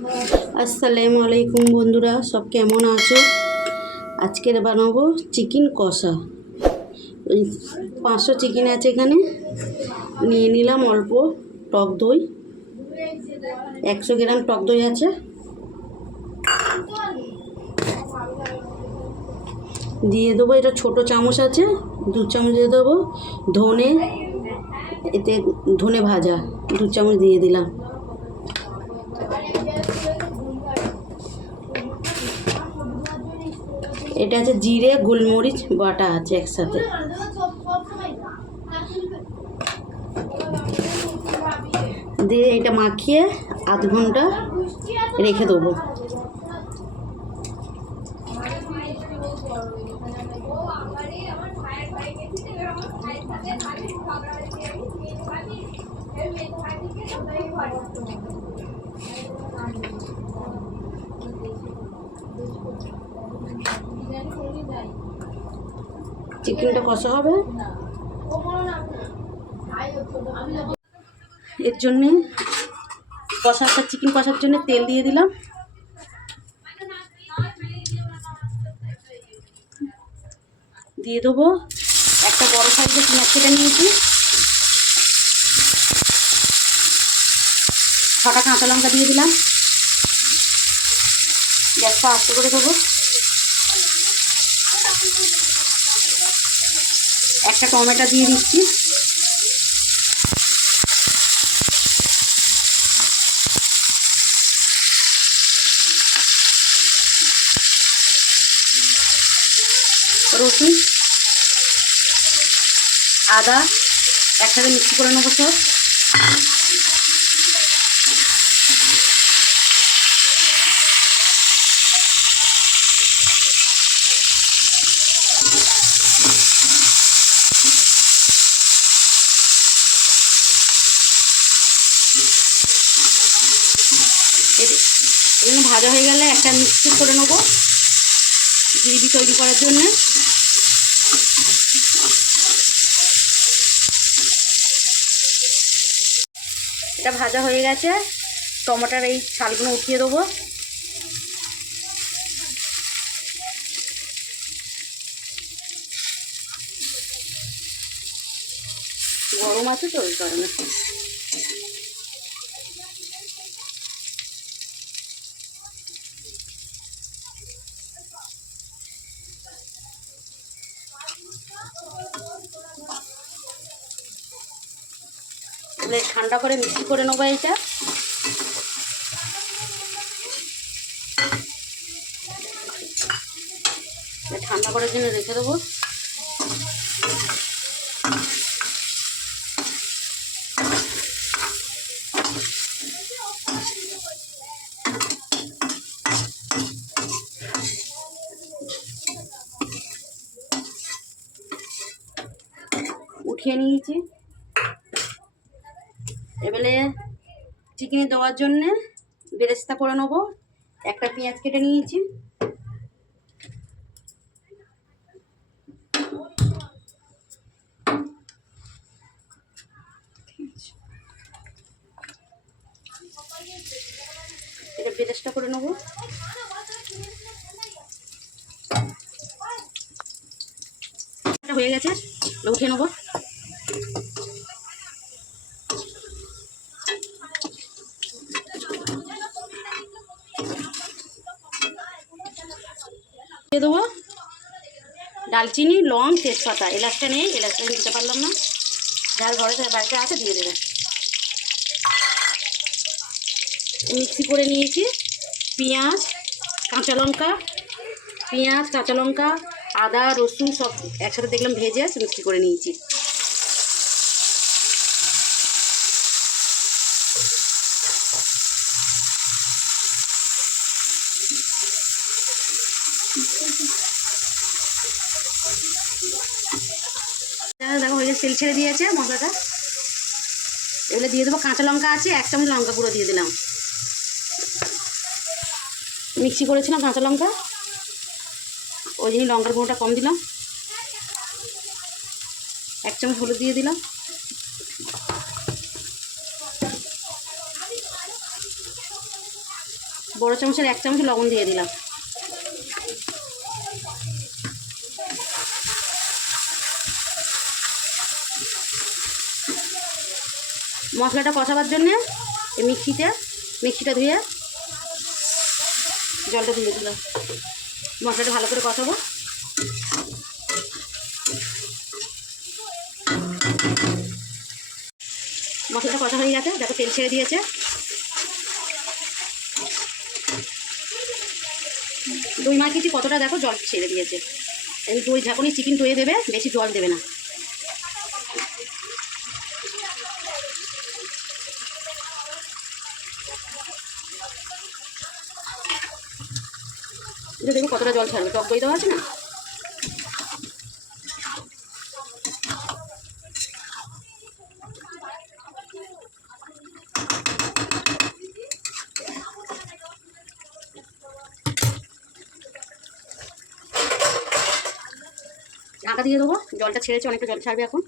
আসসালামু আলাইকুম বন্ধুরা, সব কেমন আছো? আজকের বানাবো চিকেন কষা। ওই 500 চিকেন আছে, এখানে নিয়ে নিলাম অল্প টক দই, 100 গ্রাম টক দই আছে। দিয়ে দেবো, এটা ছোটো চামচ আছে, 2 চামচ দিয়ে দেবো ধনে, এতে ধনে ভাজা 2 চামচ দিয়ে দিলাম। এটা আছে জিরে গোলমরিচ বাটা আছে একসাথে। দিয়ে এটা মাখিয়ে আধ ঘন্টা রেখে দেবো। চিকেনটা কষা হবে, এর জন্যে চিকেন কষার জন্য তেল দিয়ে দিলাম। দিয়ে দেবো একটা বড় সাইজের পেঁয়াজ কেটে নিয়েছি, 6টা কাঁচা লঙ্কা দিয়ে দিলাম। গ্যাসটা আস্তে করে দেবো। একটা টমেটো দিয়ে দিচ্ছি। রসুন আদা একসাথে মিক্সি করে নেবো সব। এগুলো ভাজা হয়ে গেলে একটা মিক্সি করে নেবো গ্রেভি তৈরি করার জন্যে। এটা ভাজা হয়ে গেছে, টমেটোর এই ছালগুলো উঠিয়ে দেবো। গরম আছে তো ওই কারণে। ঠান্ডা করে মিক্সি করে নেবো। এটা ঠান্ডা করার জন্য রেখে দেবো। উঠিয়ে নিয়েছি। এবারে চিকেনে দেওয়ার জন্যে বেরেস্তা করে নেবো। একটা পেঁয়াজ কেটে নিয়েছি, এটা বেরেস্তা করে নেবো। হয়ে গেছে, উঠিয়ে নেবো। দিয়ে দেবো ডালচিনি, লং, তেজপাতা। এলাচটা নেই, এলাচটা দিতে পারলাম না, যার ঘরে বাড়িতে আছে দিয়ে দেবে। মিক্সি করে নিয়েছি পেঁয়াজ কাঁচা লঙ্কা আদা রসুন সব একসাথে দেখলাম ভেজে মিক্সি করে নিয়েছি। দেখো হয়ে তেল ছেড়ে দিয়েছে মশলাটা। এগুলো দিয়ে দেবো। কাঁচা লঙ্কা আছে, 1 চামচ লঙ্কা গুঁড়ো দিয়ে দিলাম। মিক্সি করেছিলাম কাঁচা লঙ্কা, ওই জন্য লঙ্কার গুঁড়োটা কম দিলাম। 1 চামচ হলুদ দিয়ে দিলাম। বড় চামচের 1 চামচ লবণ দিয়ে দিলাম। মশলাটা কষাবার জন্যে এই মিক্সিটা ধুয়ে জলটা দিয়ে দিলাম। মশলাটা ভালো করে কষাবো। মশলাটা কষা হয়ে গেছে, দেখো তেল ছেড়ে দিয়েছে। দই মাখিয়েছি কতটা, দেখো জল ছেড়ে দিয়েছে। এই দই যখনই চিকেন ধুয়ে দেবে, বেশি জল দেবে না। এটা দেখো কতটা জল ছাড়বে, টক দই দেওয়া আছে না। ঢাকা দিয়ে দেবো, জলটা ছেড়েছে, অনেকটা জল ছাড়বে এখন।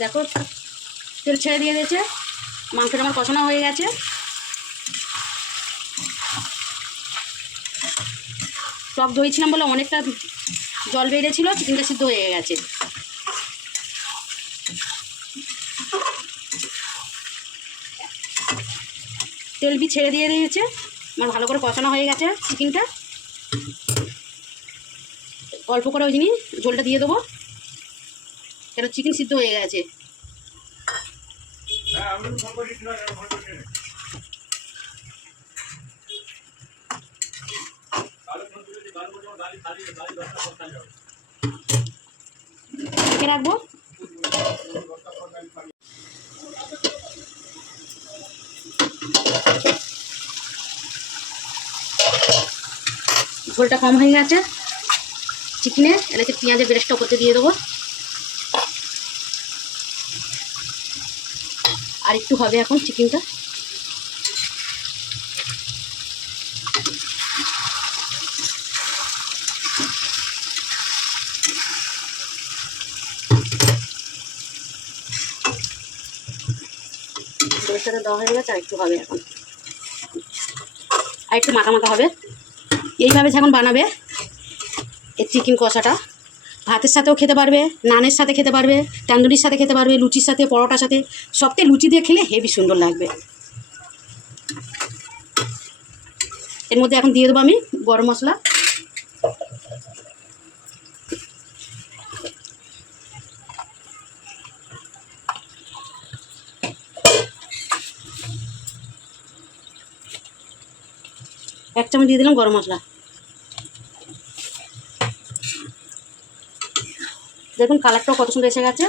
দেখো তেল ছেড়ে দিয়ে দিয়েছে, মাংসটা আমার কষানো হয়ে গেছে। টক দই ছিলাম বলে অনেকটা জল বেড়েছিল, চিকেনটা সিদ্ধ হয়ে গেছে। তেল বি ছেড়ে দিয়ে দিয়েছে, আমার ভালো করে কষানো হয়ে গেছে চিকেনটা। অল্প করে ওই জিনিস ঝোলটা দিয়ে দেবো, কেন চিকেন সিদ্ধ হয়ে গেছে। ঢেকে রাখবো। ঝোলটা কম হয়ে গেছে চিকেনে, এটাকে পেঁয়াজের বেরেস্তা করতে দিয়ে দেবো। আর একটু হবে এখন চিকেনটা। বেরেস্তাটা দেওয়া হয়ে গেছে, আর একটু হবে এখন, আর একটু মাখা মাখা হবে। এইভাবে যখন বানাবে এই চিকেন কষাটা, ভাতের সাথেও খেতে পারবে, নানের সাথে খেতে পারবে, তন্দুরির সাথে খেতে পারবে, লুচির সাথে, পরোটার সাথে, সবটাই লুচি দিয়ে খেলে হেভি সুন্দর লাগবে। এর মধ্যে এখন দিয়ে দেবো আমি গরম মশলা। এক চামচ দিয়ে দিলাম গরম মশলা। দেখুন কালারটাও কত সুন্দর এসে গেছে।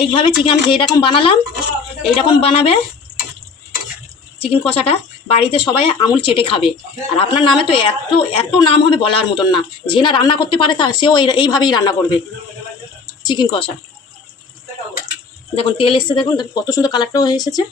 এইভাবে চিকেন আমি যেরকম বানালাম এইরকম বানাবে চিকেন কষাটা, বাড়িতে সবাই আঙুল চেটে খাবে। আর আপনার নামে তো এত এত নাম হবে বলার মতন না। যে না রান্না করতে পারে তা সেও এইভাবেই রান্না করবে চিকেন কষা। দেখুন তেল এসছে, দেখুন কত সুন্দর কালারটাও এসেছে।